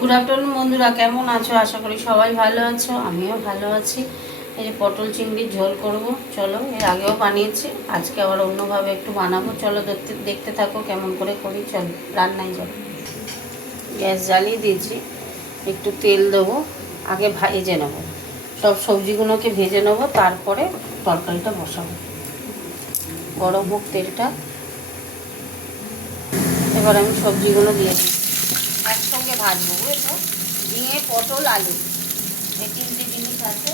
Good afternoon বন্ধুরা, কেমন আছো? আশা করি সবাই ভালো আছো, আমিও ভালো আছি। এই যে পটল চিংড়ির ঝোল করব, চলো। এর আগেও বানিয়েছি, আজকে আবার অন্যভাবে একটু বানাবো। চলো দেখতে দেখতে থাকো কেমন করে করি। চলো রান্নায় চলো। গ্যাস জ্বালিয়ে দিয়েছি, একটু তেল দেবো। আগে ভেজে নেবো, সব সবজিগুলোকে ভেজে নেবো, তারপরে তরকারিটা বসাবো। গরম হোক তেলটা। এবার আমি সবজিগুলো দিয়ে দিই, একসঙ্গে ভাজবো, বুঝেছো? ঝিঙে, পটল, আলু, এই তিনটে জিনিস আছে।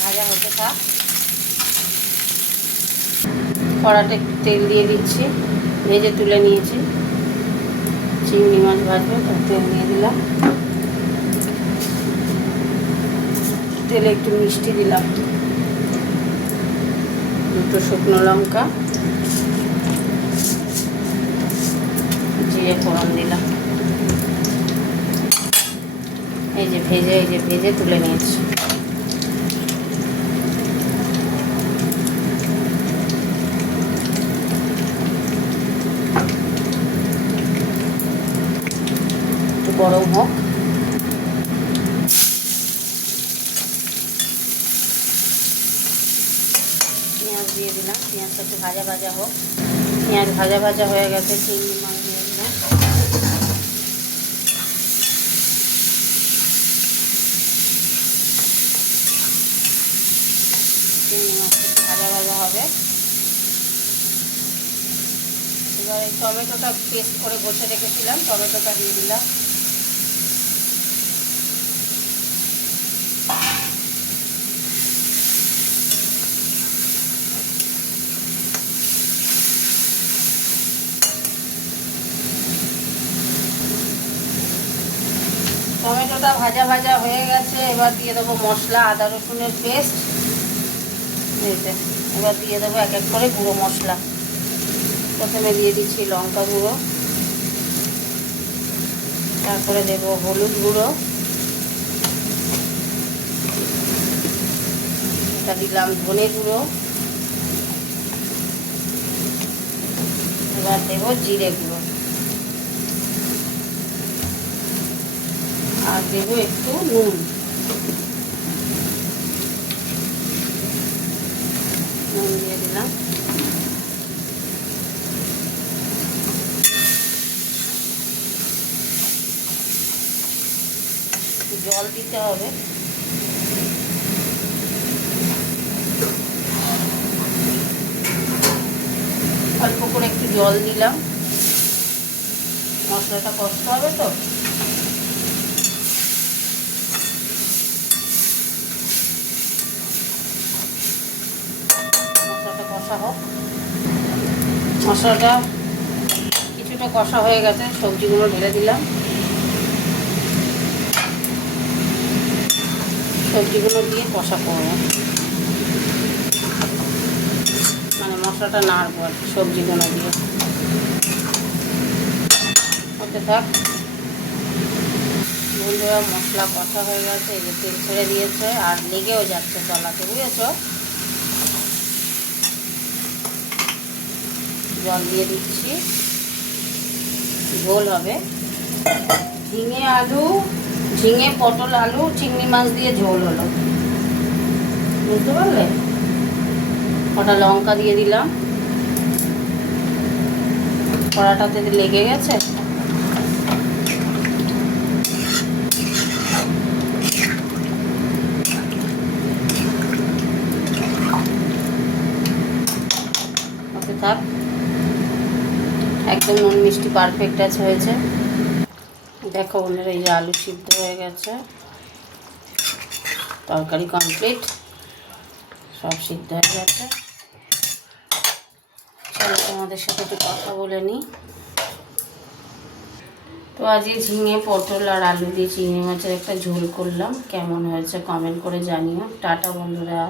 ভাজা হতে থাক। কড়াতে একটু তেল দিয়ে দিচ্ছি, ভেজে তুলে নিয়েছি। চিংড়ি মাছ ভাজবো, তো তেল দিয়ে দিলাম। তেলে একটু মিষ্টি দিলাম, দুটো শুকনো লঙ্কা, জিরে ফোড়ন দিলাম। এই যে ভেজে তুলে নিয়েছি। একটু গরম হোক। পেঁয়াজ দিয়ে দিলাম, পেঁয়াজটা একটু ভাজা ভাজা হোক। পেঁয়াজ ভাজা ভাজা হয়ে গেছে, চিংড়ি মাছ দিয়ে দিলাম। চিংড়ি মাছটা একটু ভাজা ভাজা হবে। এবার এই টমেটোটা পেস্ট করে বসে রেখেছিলাম, টমেটোটা দিয়ে দিলাম। টমেটোটা ভাজা ভাজা হয়ে গেছে, এবার দিয়ে দেবো মশলা, আদা রসুনের পেস্ট। এবার দিয়ে দেবো এক এক করে গুঁড়ো মশলা। প্রথমে দিয়ে দিচ্ছি লঙ্কা গুঁড়ো, তারপরে দেবো হলুদ গুঁড়ো, এটা দিলাম ধনে গুঁড়ো, এবার দেবো জিরে গুঁড়ো, আর দেবো একটু নুন। নুন দিয়ে দিলাম। জল দিতে হবে। অল্প করে একটু জল দিলাম, মশলাটা কষতে হবে তো। মশলাটা কষা হোক। মশলাটা কিছুটা কষা হয়ে গেছে, সবজিগুলো ঢেলে দিলাম। সবজিগুলো দিয়ে কষা করবো, মানে মশলাটা নাড়বো আর কি, সবজিগুলো দিয়ে হতে থাক। বন্ধুরা, মশলা কষা হয়ে গেছে, এই যে তেল ছেড়ে দিয়েছে, আর লেগেও যাচ্ছে তলাতে, বুঝেছো? জল দিয়ে দিচ্ছি, ঝোল হবে। ঝিঙে পটল আলু চিংড়ি মাছ দিয়ে ঝোল হলো, বুঝতে পারলে? কটা লঙ্কা দিয়ে দিলাম, কড়াটাতে লেগে গেছে। ওকে থাক, একদম নুন মিষ্টি পারফেক্ট আছে, হয়েছে। দেখো বন্ধুরা, এই যে আলু সিদ্ধ হয়ে গেছে, তরকারি কমপ্লিট, সব সিদ্ধ হয়ে গেছে। চলো তোমাদের সাথে একটু কথা বলে নিই। তো আজকে ঝিঙে পটল আর আলু দিয়ে চিংড়ি মাছের একটা ঝোল করলাম, কেমন হয়েছে কমেন্ট করে জানিও। টাটা বন্ধুরা।